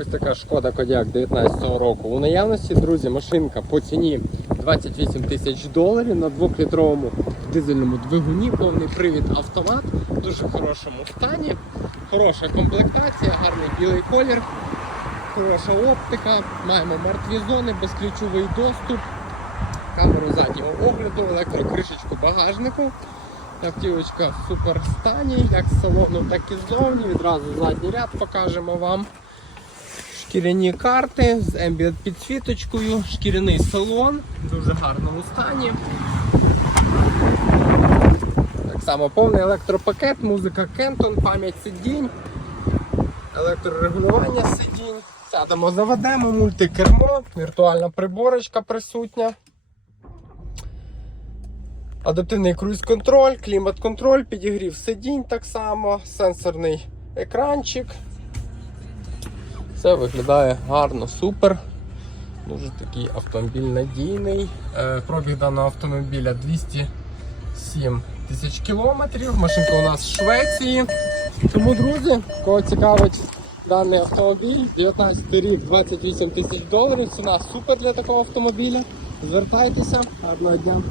Ось така шкода Кодіак 19-го року. У наявності, друзі, машинка по ціні 28 тисяч доларів на 2-літровому дизельному двигуні, повний привід автомат, в дуже хорошому стані, хороша комплектація, гарний білий колір, хороша оптика, маємо мертві зони, безключовий доступ, камеру заднього огляду, електрокришечку багажнику. Автівочка в супер стані, як з салону, так і ззовні. Відразу задній ряд покажемо вам. Шкіряні карти з ембієнт підсвіточкою, шкіряний салон в дуже гарному стані. Так само повний електропакет, музика Кентон, пам'ять сидінь, електрорегулювання сидінь. Сядемо, заведемо, мультикермо, віртуальна приборочка присутня. Адаптивний круїз-контроль, клімат-контроль, підігрів сидінь так само, сенсорний екранчик. Все виглядає гарно, супер. Дуже такий автомобіль надійний. Е, Пробіг даного автомобіля 207 тисяч кілометрів. Машинка у нас з Швеції. Тому, друзі, кого цікавить даний автомобіль, 19 рік, 28 тисяч доларів. Ціна супер для такого автомобіля. Звертайтеся, гарного дня.